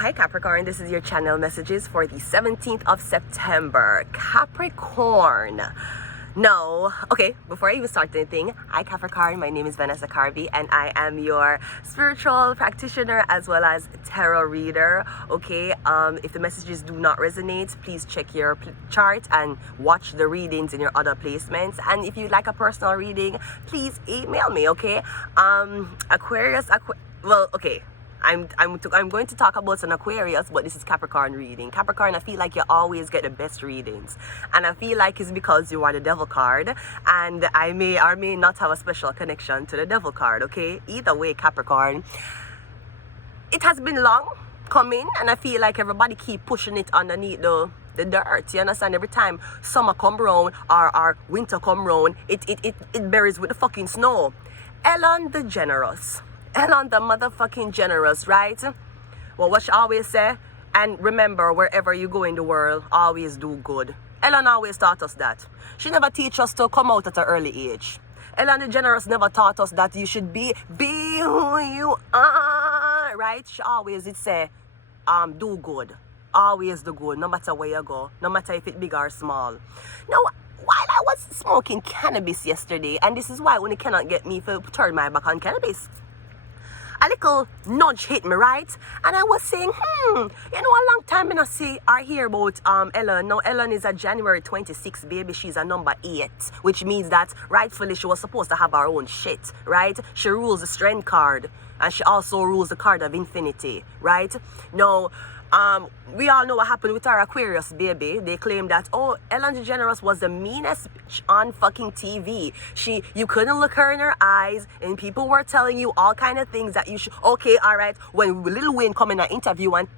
Hi Capricorn, this is your channel messages for the 17th of September. Capricorn. No, okay, before I even start anything, hi Capricorn, my name is Vanessa Carby and I am your spiritual practitioner as well as tarot reader. Okay, if the messages do not resonate, please check your chart and watch the readings in your other placements. And if you'd like a personal reading, please email me, okay? Aquarius, I'm going to talk about an Aquarius, but this is Capricorn reading. Capricorn, I feel like you always get the best readings. And I feel like it's because you are the devil card. And I may or may not have a special connection to the devil card, okay? Either way, Capricorn. It has been long coming, and I feel like everybody keep pushing it underneath the dirt. You understand? Every time summer come round or winter come round, it buries with the fucking snow. Ellen DeGeneres. Ellen the motherfucking generous, right? Well, what she always say, and remember, wherever you go in the world, always do good. Ellen always taught us that. She never teach us to come out at an early age. Ellen the generous never taught us that you should be who you are, right? She always did say, do good. Always do good, no matter where you go, no matter if it's big or small. Now, while I was smoking cannabis yesterday, and this is why when you cannot get me to turn my back on cannabis, a little nudge hit me, right? And I was saying, a long time I not see or hear about Ellen. Now, Ellen is a January 26th baby. She's a number 8, which means that rightfully she was supposed to have her own shit, right? She rules the strength card, and she also rules the card of infinity, right? Now, we all know what happened with our Aquarius baby. They claim that, oh, Ellen DeGeneres was the meanest bitch on fucking TV. You couldn't look her in her eyes, and people were telling you all kind of things that you should. Okay, all right. When Lil Wayne come in an interview and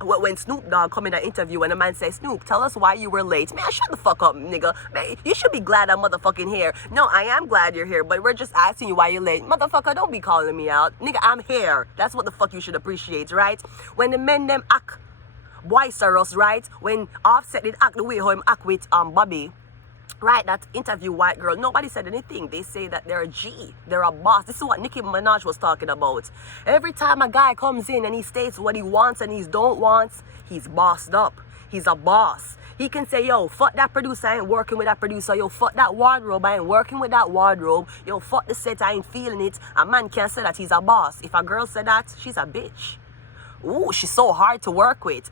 when Snoop Dogg come in an interview and a man say, Snoop, tell us why you were late. Man, shut the fuck up, nigga. Man, you should be glad I'm motherfucking here. No, I am glad you're here, but we're just asking you why you're late. Motherfucker, don't be calling me out. Nigga, I'm here. That's what the fuck you should appreciate, right? When the men them act boisterous, right? When Offset did act the way how him act with Bobby, right? That interview white girl, nobody said anything. They say that they're a G, they're a boss. This is what Nicki Minaj was talking about. Every time a guy comes in and he states what he wants and he don't want, he's bossed up. He's a boss. He can say, yo, fuck that producer, I ain't working with that producer. Yo, fuck that wardrobe, I ain't working with that wardrobe. Yo, fuck the set, I ain't feeling it. A man can't say that he's a boss. If a girl said that, she's a bitch. Ooh, she's so hard to work with.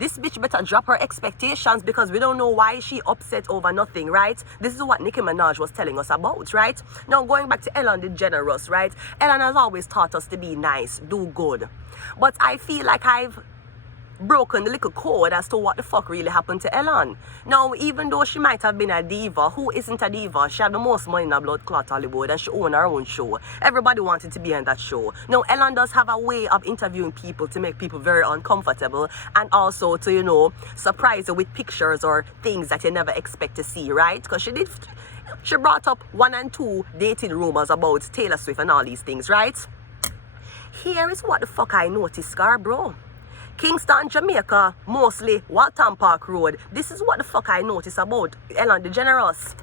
This bitch better drop her expectations because we don't know why she upset over nothing, right? This is what Nicki Minaj was telling us about, right? Now, going back to Ellen DeGeneres, right? Ellen has always taught us to be nice, do good. But I feel like I've broken the little code as to what the fuck really happened to Ellen. Now, even though she might have been a diva, who isn't a diva? She had the most money in a blood clot Hollywood and she owned her own show. Everybody wanted to be on that show. Now, Ellen does have a way of interviewing people to make people very uncomfortable and also to, you know, surprise you with pictures or things that you never expect to see, right? Because she brought up 1 and 2 dating rumors about Taylor Swift and all these things, right? Here is what the fuck I noticed, Scarborough. Kingston, Jamaica, mostly Walton Park Road. This is what the fuck I noticed about Ellen DeGeneres.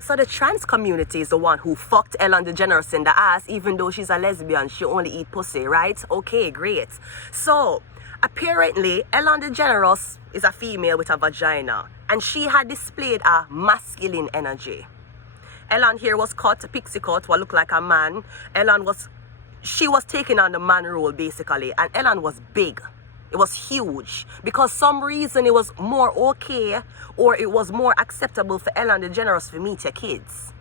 So the trans community is the one who fucked Ellen DeGeneres in the ass, even though she's a lesbian, she only eat pussy, right? Okay, great. So, apparently, Ellen DeGeneres is a female with a vagina, and she had displayed a masculine energy. Ellen here was cut, pixie cut, what looked like a man. She was taking on the man role, basically, and Ellen was big. It was huge because some reason it was more okay or it was more acceptable for Ellen DeGeneres to meet your kids.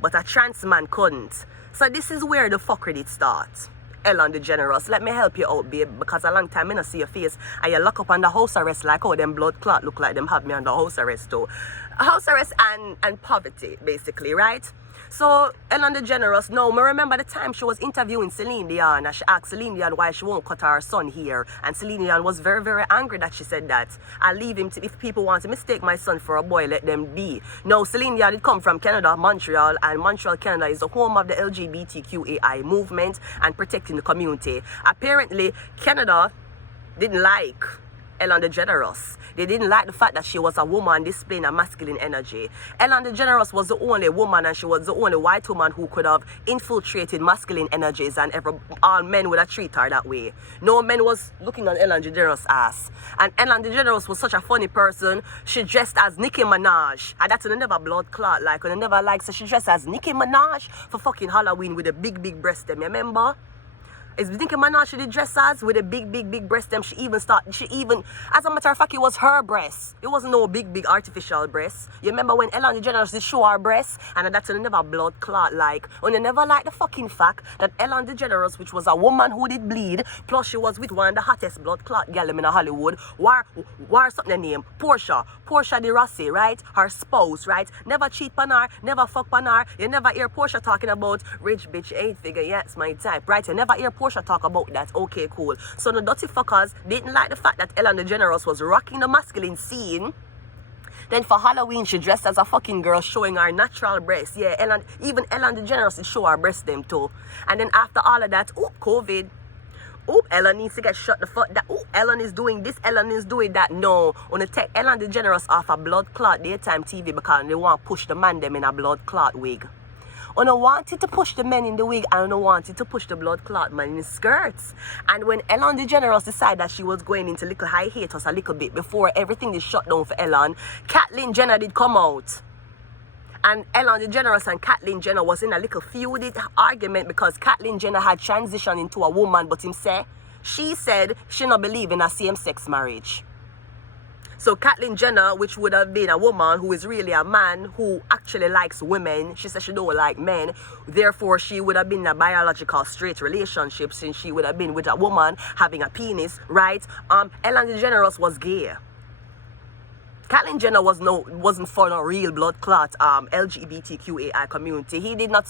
But a trans man couldn't. So this is where the fuckery did start. Ellen DeGeneres, let me help you out, babe, because a long time I don't see your face and you lock up under house arrest like how them blood clot look like them have me under house arrest too. House arrest and poverty, basically, right? So, Ellen DeGeneres, now, I remember the time she was interviewing Celine Dion and she asked Celine Dion why she won't cut her son here. And Celine Dion was very, very angry that she said that. I'll leave him to, if people want to mistake my son for a boy, let them be. Now, Celine Dion did come from Canada, Montreal, and Montreal, Canada is the home of the LGBTQAI movement and protecting the community. Apparently, Canada didn't like Ellen DeGeneres. They didn't like the fact that she was a woman displaying a masculine energy. Ellen DeGeneres was the only woman, and she was the only white woman who could have infiltrated masculine energies, and all men would have treated her that way. No man was looking on Ellen DeGeneres' ass. And Ellen DeGeneres was such a funny person. She dressed as Nicki Minaj. And that's never blood clot. Like, I never liked, so she dressed as Nicki Minaj for fucking Halloween with a big breast, them, you remember? Is Nicki Minaj she did dress as with a big breast them. She even, as a matter of fact, it was her breast. It wasn't no big artificial breast. You remember when Ellen DeGeneres did show her breast? And that's never blood clot like. And you never like the fucking fact that Ellen DeGeneres, which was a woman who did bleed, plus she was with one of the hottest blood clot gal in Hollywood, war something name, Portia de Rossi, right? Her spouse, right? Never cheat on her, never fuck on her. You never hear Portia talking about rich bitch 8-figure, yeah, it's my type, right? You never hear Portia talk about that. Okay, cool. So the dirty fuckers didn't like the fact that Ellen DeGeneres was rocking the masculine scene. Then for Halloween, she dressed as a fucking girl, showing her natural breasts. Yeah, even Ellen DeGeneres did show her breasts them too. And then after all of that, COVID. Ellen needs to get shut the fuck down. Ellen is doing this, Ellen is doing that. No, wanna take Ellen DeGeneres off a blood clot daytime TV because they want to push the man them in a blood clot wig. I wanted to push the men in the wig, and I wanted to push the blood clot man in his skirts. And when Ellen DeGeneres decided that she was going into little high hiatus a little bit before everything is shut down for Ellen, Caitlyn Jenner did come out. And Ellen DeGeneres and Caitlyn Jenner was in a little feuded argument because Caitlyn Jenner had transitioned into a woman, but she said she not believe in a same-sex marriage. So Caitlyn Jenner, which would have been a woman who is really a man who actually likes women, she said she don't like men. Therefore, she would have been in a biological straight relationship since she would have been with a woman having a penis, right? Ellen DeGeneres was gay. Caitlyn Jenner wasn't for no real blood clot LGBTQAI community.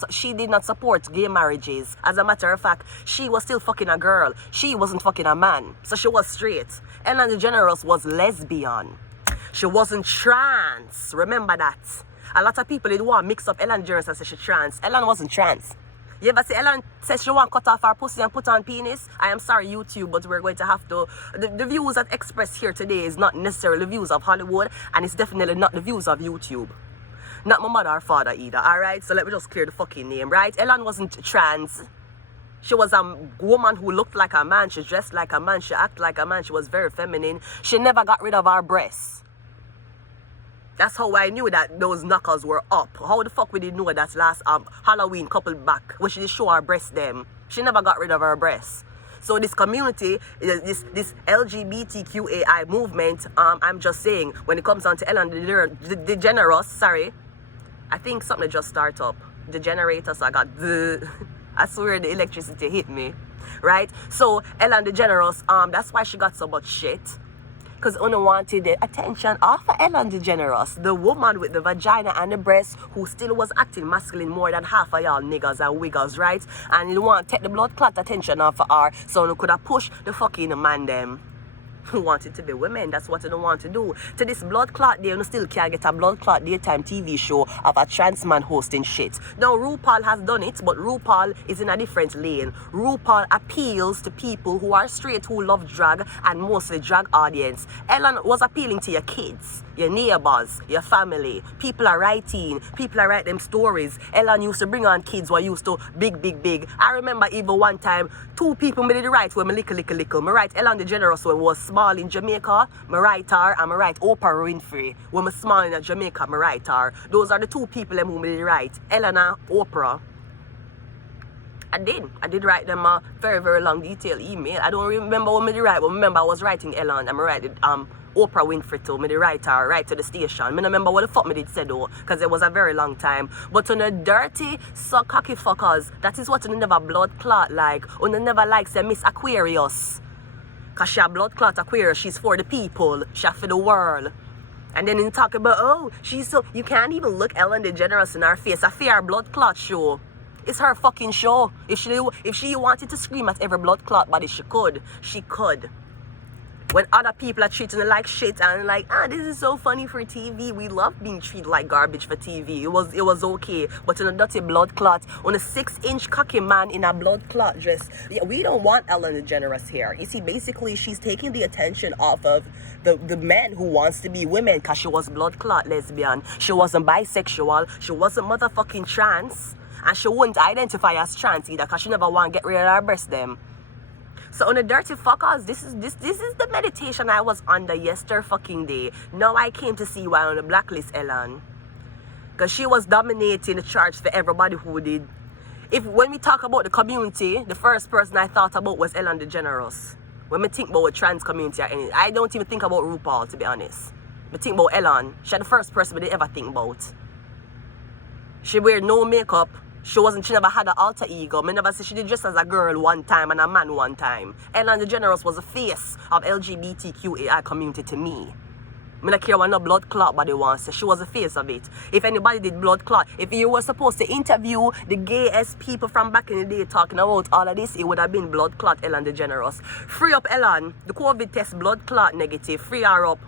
She did not support gay marriages. As a matter of fact, she was still fucking a girl. She wasn't fucking a man. So she was straight. Ellen DeGeneres was lesbian. She wasn't trans. Remember that. A lot of people did want to mix up Ellen DeGeneres and say she's trans. Ellen wasn't trans. You ever see Ellen says she want to cut off her pussy and put on penis? I am sorry, YouTube, but we're going to have to... The views that expressed here today is not necessarily the views of Hollywood, and it's definitely not the views of YouTube. Not my mother or father either, alright? So let me just clear the fucking name, right? Ellen wasn't trans. She was a woman who looked like a man. She dressed like a man. She acted like a man. She was very feminine. She never got rid of her breasts. That's how I knew that those knuckles were up. How the fuck we did know that last Halloween couple back when she did show her breasts them? She never got rid of her breasts. So this community, this LGBTQAI movement, I'm just saying, when it comes down to Ellen DeGeneres, sorry, I think something just start up. The generator, so I got I swear the electricity hit me. Right? So Ellen DeGeneres, that's why she got so much shit. Because Una wanted the attention of Ellen DeGeneres, the woman with the vagina and the breast who still was acting masculine more than half of y'all niggas and wiggers, right? And you want to take the blood clot attention off of her so you could have pushed the fucking man them who wanted to be women. That's what they don't want to do. To this blood clot day, you still can't get a blood clot daytime TV show of a trans man hosting shit. Now RuPaul has done it, but RuPaul is in a different lane. RuPaul appeals to people who are straight, who love drag, and mostly drag audience. Ellen was appealing to your kids, your neighbors, your family. People are writing them stories. Ellen used to bring on kids who are used to big. I remember even one time, two people made it right when me little. Me write Ellen DeGeneres when was small in Jamaica, me write her, and me write Oprah Winfrey. When me small in Jamaica, me write her. Those are the two people who made it right. Ellen and Oprah. I did write them a very long detailed email. I don't remember what me did write, but remember I was writing Ellen and me write it, Oprah Winfrey too. Me did write her right to the station. Me don't remember what the fuck me did say though, because it was a very long time. But on the dirty, so cocky fuckers, that is what you never blood clot like. You never like say Miss Aquarius. Because she a blood clot Aquarius, she's for the people, she's for the world. And then you talk about, oh, she's so, you can't even look Ellen DeGeneres in her face. A fair blood clot show. It's her fucking show. If she wanted to scream at every blood clot body, she could. She could. When other people are treating her like shit and like, this is so funny for TV. We love being treated like garbage for TV. It was okay. But in a dirty blood clot, on a 6-inch cocky man in a blood clot dress, yeah, we don't want Ellen DeGeneres here. You see, basically, she's taking the attention off of the men who wants to be women because she was blood clot lesbian. She wasn't bisexual. She wasn't motherfucking trans. And she wouldn't identify as trans either because she never want to get rid of her breast them. So on the dirty fuckers, this is the meditation I was under yesterday fucking day. Now I came to see why on the blacklist Ellen. Because she was dominating the charge for everybody who did. When we talk about the community, the first person I thought about was Ellen DeGeneres. When we think about the trans community, I don't even think about RuPaul, to be honest. I think about Ellen. She's the first person we ever think about. She wear no makeup. She never had an alter ego. Me never say she did just as a girl one time and a man one time. Ellen DeGeneres was the face of LGBTQAI community to me. I don't care what no blood clot body wants. She was the face of it. If anybody did blood clot, if you were supposed to interview the gayest people from back in the day talking about all of this, it would have been blood clot Ellen DeGeneres. Free up Ellen. The COVID test blood clot negative. Free her up.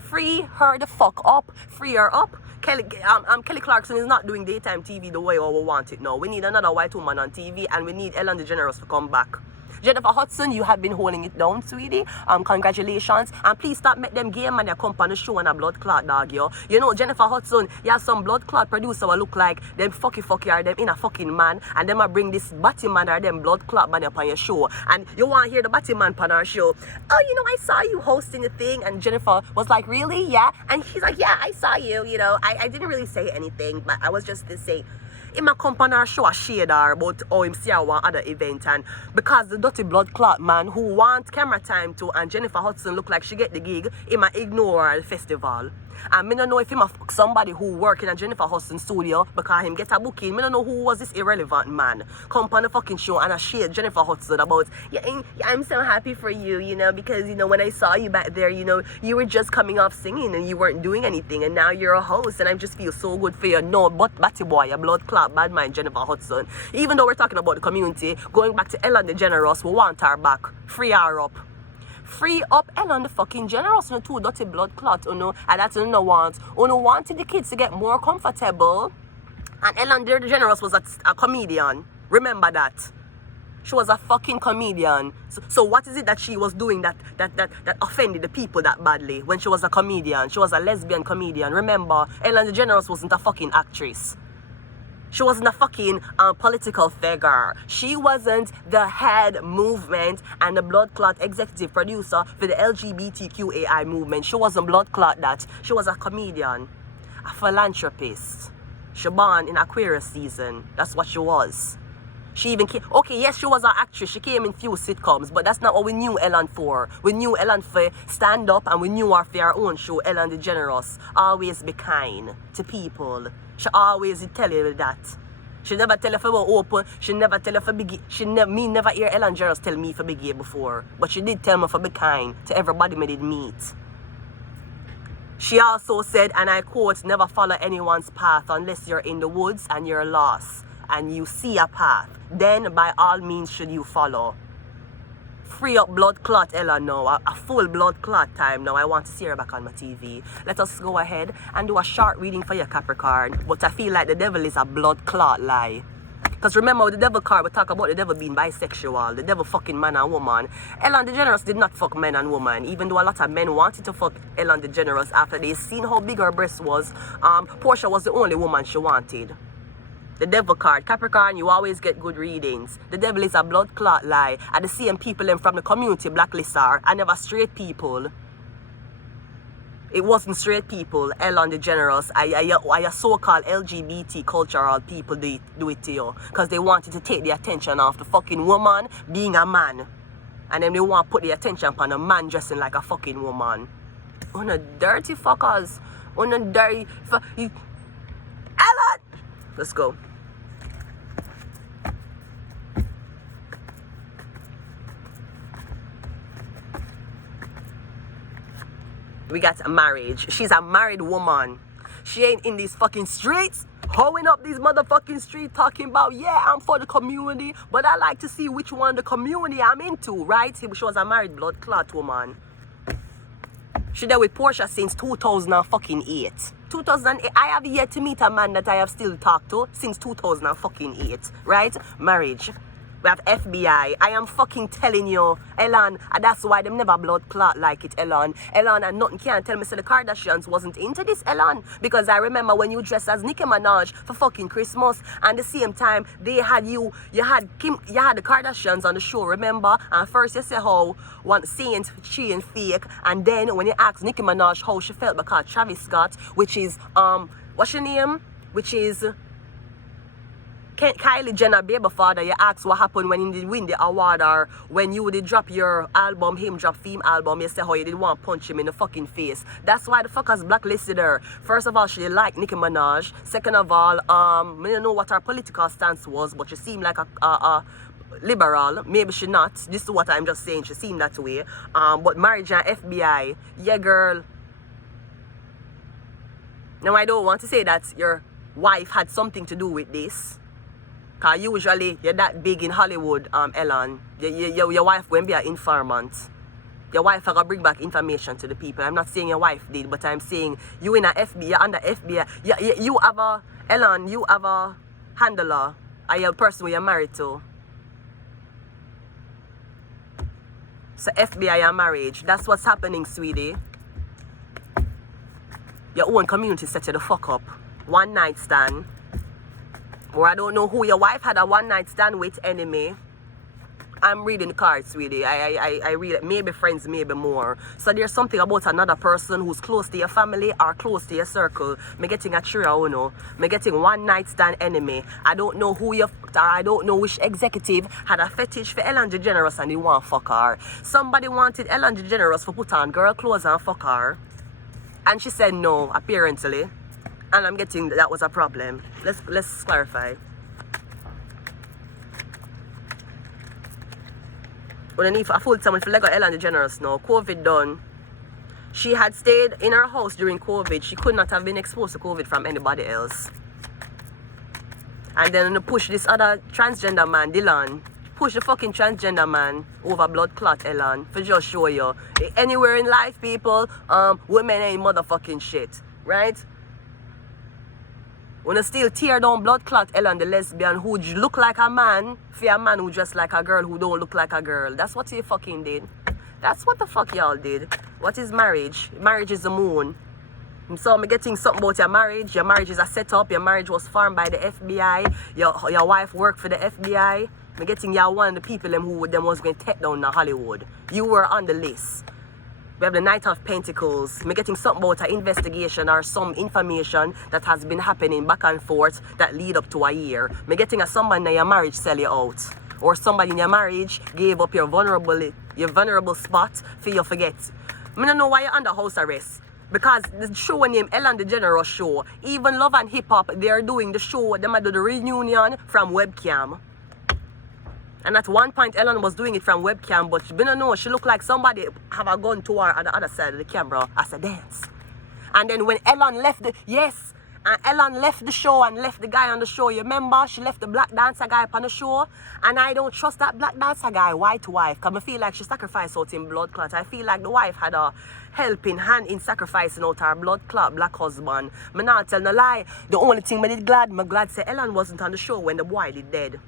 Free her the fuck up. Free her up. Kelly Clarkson is not doing daytime TV the way we want it now. We need another white woman on TV and we need Ellen DeGeneres to come back. Jennifer Hudson, you have been holding it down, sweetie. Congratulations. And please stop make them gay man come on the show and a blood clot dog, yo. You know, Jennifer Hudson, you have some blood clot producer who look like them fucky or them in a fucking man. And them a bring this batty man or them blood clot man up on your show. And you want to hear the batty man on our show. Oh, you know, I saw you hosting the thing. And Jennifer was like, really? Yeah. And he's like, yeah, I saw you. You know, I didn't really say anything, but I was just to say, him a come on our show a shade her about how him see her one other event, and because the dirty blood clot man who want camera time to and Jennifer Hudson look like she get the gig, him a ignore her at the festival. And me don't know if him a fuck somebody who work in a Jennifer Hudson studio because him get a booking. Me don't know who was this irrelevant man. Come on the fucking show and I shade Jennifer Hudson about, yeah, I'm so happy for you, you know, because, you know, when I saw you back there, you know, you were just coming off singing and you weren't doing anything and now you're a host and I just feel so good for you. No, but batty boy, a blood clot, bad mind Jennifer Hudson. Even though we're talking about the community, going back to Ellen DeGeneres, we want her back. Free her up. Free up Ellen the fucking Generous, no two dirty blood clot, you know, and that's what you want. You wanted the kids to get more comfortable, and Ellen DeGeneres was a comedian. Remember that. She was a fucking comedian. So what is it that she was doing that offended the people that badly when she was a comedian? She was a lesbian comedian. Remember, Ellen DeGeneres wasn't a fucking actress. She wasn't a fucking political figure. She wasn't the head movement and the blood clot executive producer for the LGBTQAI movement. She wasn't blood clot that. She was a comedian, a philanthropist. She born in Aquarius season. That's what she was. She even came, okay, yes, she was an actress. She came in few sitcoms, but that's not what we knew Ellen for. We knew Ellen for stand up and we knew her for her own show, Ellen DeGeneres. Always be kind to people. She always tell you that. She never tell you for open. She never tell you for big. Me never hear Ellen DeGeneres tell me for big gay before. But she did tell me for be kind to everybody me did meet. She also said, and I quote, never follow anyone's path unless you're in the woods and you're lost and you see a path. Then by all means should you follow. Free up blood clot Ella now, a full blood clot time now. I want to see her back on my TV. Let us go ahead and do a short reading for your Capricorn. But I feel like the devil is a blood clot lie. Because remember with the devil card, we talk about the devil being bisexual, the devil fucking man and woman. Ellen DeGeneres did not fuck men and women, even though a lot of men wanted to fuck Ellen DeGeneres after they seen how big her breast was. Portia was the only woman she wanted. The devil card, Capricorn, you always get good readings. The devil is a blood clot lie. And the same people them from the community blacklist are. I never straight people. It wasn't straight people, Ellen DeGeneres. I so-called LGBT cultural people do it to you. Because they wanted to take the attention off the fucking woman being a man. And then they want to put the attention upon a man dressing like a fucking woman. On a dirty fuckers. On a dirty... Ellen! Let's go. We got a marriage. She's a married woman. She ain't in these fucking streets, hoeing up these motherfucking streets talking about, yeah, I'm for the community, but I like to see which one the community I'm into, right? She was a married blood clot woman. She there with Portia since 2008. 2008. I have yet to meet a man that I have still talked to since 2008. Right? Marriage. We have FBI. I am fucking telling you, Elan, and that's why them never blood clot like it, Elan. Elan, and nothing can tell me so the Kardashians wasn't into this, Elan. Because I remember when you dressed as Nicki Minaj for fucking Christmas, and the same time they had you had the Kardashians on the show, remember? And first you say how one saint, she and fake, and then when you asked Nicki Minaj how she felt because Travis Scott, which is what's your name? Which is Kylie Jenner baby father, you ask what happened when he did win the award, or when you did drop your album, him drop theme album, you say how you did want to punch him in the fucking face. That's why the fuckers blacklisted her. First of all, she liked Nicki Minaj. Second of all, I don't know what her political stance was, but she seemed like a liberal. Maybe she not. This is what I'm just saying. She seemed that way. But marriage and FBI, yeah girl. Now I don't want to say that your wife had something to do with this. Because usually you're that big in Hollywood, Ellen. Your wife going to be an informant. Your wife are going to bring back information to the people. I'm not saying your wife did, but I'm saying you in a FBI, you're under FBI. You have a, Ellen, you have a handler. Are you a person who you're married to? So FBI and marriage. That's what's happening, sweetie. Your own community set you the fuck up. One night stand. Or I don't know who your wife had a one night stand with anyway. I'm reading the cards, sweetie. I read it. Maybe friends, maybe more. So there's something about another person who's close to your family or close to your circle. Me getting a trio, you know. Me getting one night stand enemy. I don't know who you fucked or I don't know which executive had a fetish for Ellen DeGeneres and they want fuck her. Somebody wanted Ellen DeGeneres for put on girl clothes and fuck her. And she said no, apparently. And I'm getting that was a problem. Let's clarify. When I need a full time if you let go Ellen DeGeneres now, COVID done. She had stayed in her house during COVID. She could not have been exposed to COVID from anybody else. And then to push this other transgender man, Dylan. Push the fucking transgender man over blood clot Ellen. For just show you. Anywhere in life, people, women ain't motherfucking shit. Right? When you still tear down blood clot Ellen the lesbian who look like a man for a man who dressed like a girl who don't look like a girl. That's what you fucking did. That's what the fuck y'all did. What is marriage? Marriage is the moon. So I'm getting something about your marriage. Your marriage is a setup. Your marriage was formed by the FBI. Your wife worked for the FBI. I'm getting y'all one of the people who was going to take down the Hollywood. You were on the list. We have the Knight of Pentacles. I'm getting something about an investigation or some information that has been happening back and forth that lead up to a year. I'm getting someone in your marriage sell you out. Or somebody in your marriage gave up your vulnerable spot for you forget. I don't know why you're under house arrest. Because the show named Ellen DeGeneres Show, even Love and Hip Hop, they're doing the show, they might do the reunion from webcam. And at one point, Ellen was doing it from webcam, but she didn't know. She looked like somebody have a gun to her on the other side of the camera as a dance. And then when Ellen left Ellen left the show and left the guy on the show, you remember? She left the black dancer guy on the show. And I don't trust that black dancer guy, white wife, because I feel like she sacrificed out in blood clot. I feel like the wife had a helping hand in sacrificing out her blood clot black husband. Me not tell no lie. The only thing me glad say Ellen wasn't on the show when the boy did dead.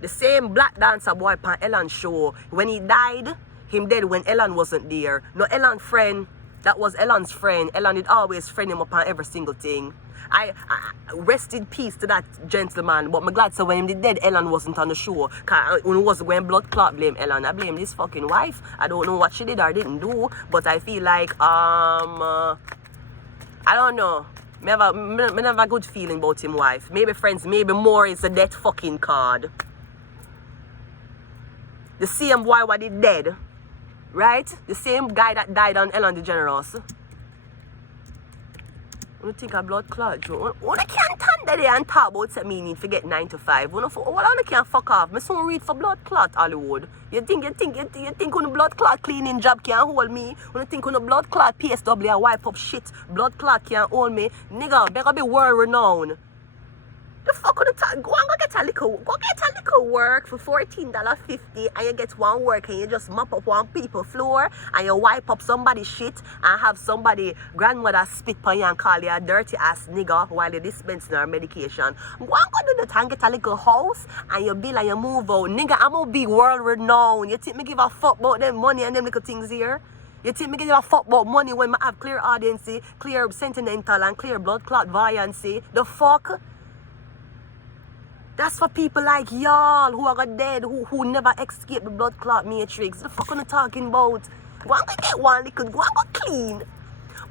The same black dancer boy on Ellen's show, when he died, him dead when Ellen wasn't there. No, Ellen's friend, that was Ellen's friend. Ellen did always friend him upon every single thing. I rest in peace to that gentleman, but I'm glad so when him did dead, Ellen wasn't on the show. Cause when it was when blood clot blame Ellen, I blame this fucking wife. I don't know what she did or didn't do, but I feel like, I don't know. Me have a good feeling about him wife. Maybe friends, maybe more is a death fucking card. The same boy what did dead, right? The same guy that died on Ellen DeGeneres. When you think of blood clot, Joe, when I can't stand there and talk about say me need to get 9 to 5. When I can't fuck off. Me soon read for blood clot Hollywood. You think when the blood clot cleaning job can't hold me? When you think when the blood clot PSW wipe up shit, blood clot can't hold me? Nigga, better be world renowned. The fuck on the time? Go get a little work for $14.50 and you get one work and you just mop up one people floor and you wipe up somebody's shit and have somebody grandmother spit on you and call you a dirty ass nigga while you're dispensing our medication. Go do the time, get a little house and you build and you move out. Nigga, I'm gonna be world renowned. You think me give a fuck about them money and them little things here? You think me give a fuck about money when I have clear audience, clear sentimental and clear blood clot variancy? The fuck? That's for people like y'all who are dead, who never escaped the blood clot matrix. The fuck are you talking about? Go and go get one liquid, go and go clean.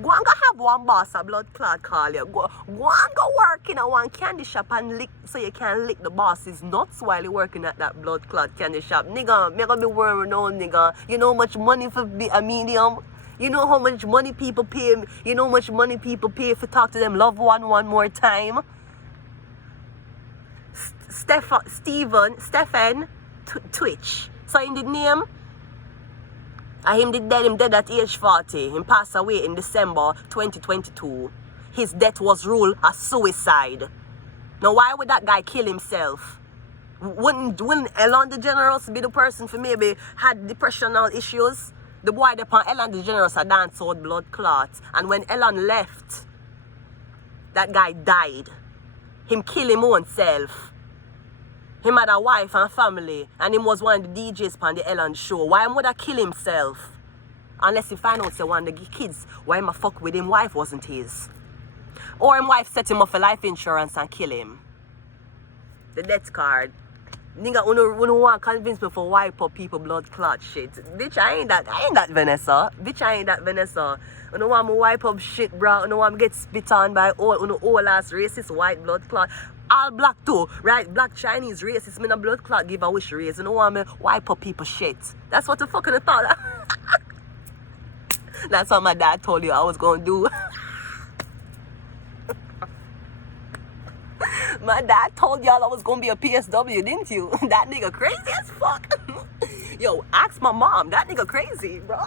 Go and go have one boss a blood clot call you. Go and go work in a one candy shop and lick so you can lick the boss's nuts while you're working at that blood clot candy shop. Nigga, me gonna be worried now, nigga. You know how much money for be a medium? You know how much money people pay? You know how much money people pay for talk to them loved one more time? Stephen Twitch. So in the name, him dead at age 40. He passed away in December 2022. His death was ruled as suicide. Now why would that guy kill himself? Wouldn't Ellen DeGeneres be the person for maybe had depressional issues? The boy upon Ellen DeGeneres a dance out blood clots. And when Ellen left, that guy died. Him kill him own self. Him had a wife and family, and him was one of the DJs on the Ellen show. Why would he kill himself? Unless he find out say one of the kids, why him a fuck with him wife wasn't his. Or him wife set him up for life insurance and kill him. The death card. Nigga, you want to convince me for wipe up people blood clot shit. Bitch, I ain't that Vanessa. Bitch, I ain't that Vanessa. You don't want me wipe up shit, bro. You don't want me get spit on by all ass racist white blood clot. All black too, right? Black Chinese racist, me no blood clot give a wish race. You don't want me wipe up people shit. That's what the fucking thought. That's what my dad told you I was gonna do. My dad told y'all I was gonna be a PSW, didn't you? That nigga crazy as fuck. Yo, ask my mom. That nigga crazy, bro.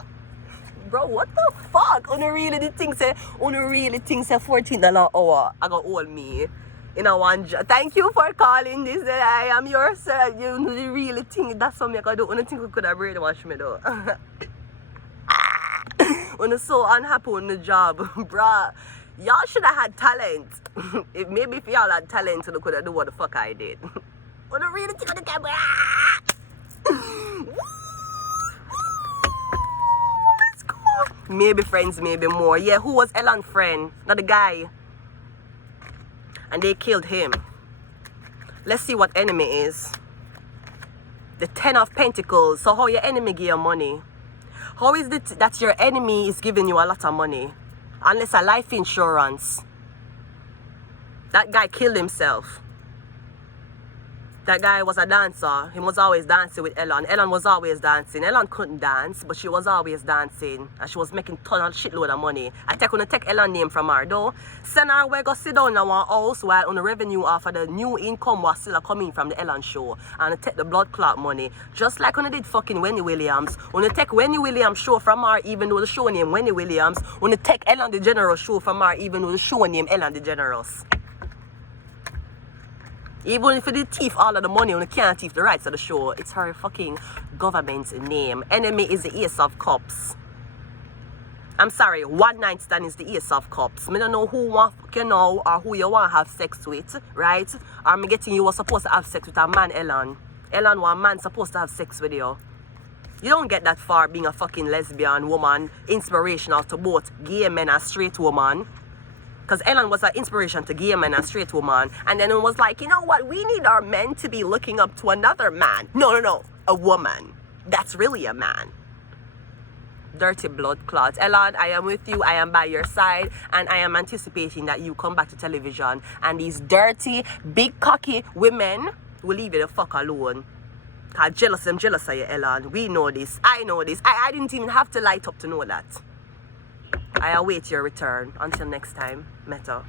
Bro, what the fuck? Una really think say $14 an hour I got hold me in a one job. Thank you for calling this. I am your sir. You really think that's something I could do? Una think you could have brainwashed me though. Una so unhappy on the job, bruh. Y'all should have had talent. Maybe if y'all had talent, you could have done what the fuck I did. Una really think on the camera. Let's go. Maybe friends, maybe more. Yeah, who was Ellen's friend? Not the guy. And they killed him. Let's see what enemy is. The 10 of Pentacles. So how your enemy give you money? How is it that your enemy is giving you a lot of money? Unless a life insurance. That guy killed himself. That guy was a dancer. He was always dancing with Ellen. Ellen was always dancing. Ellen couldn't dance, but she was always dancing. And she was making ton of shitload of money. I gonna take Ellen name from her though. Send her where go sit down in our house while on the revenue off of the new income was still coming from the Ellen show. And take the blood clot money. Just like when I did fucking Wendy Williams. When I take Wendy Williams show from her even though the show name Wendy Williams. When I take Ellen DeGeneres show from her even though the show name Ellen DeGeneres. Even if they thief all of the money, they can't thief the rights of the show. It's her fucking government's name. Enemy is the Ace of Cups. I'm sorry, one night stand is the Ace of Cups. I don't know who want you know or who you want to have sex with, right? Or I'm getting you were supposed to have sex with a man, Ellen. Ellen, one man supposed to have sex with you. You don't get that far being a fucking lesbian woman, inspirational to both gay men and straight women. Because Ellen was an inspiration to gay men and straight women. And then it was like, you know what? We need our men to be looking up to another man. No. A woman. That's really a man. Dirty blood clots. Ellen, I am with you. I am by your side. And I am anticipating that you come back to television. And these dirty, big cocky women will leave you the fuck alone. Because I'm jealous of you, Ellen. We know this. I know this. I didn't even have to light up to know that. I await your return. Until next time, Meta.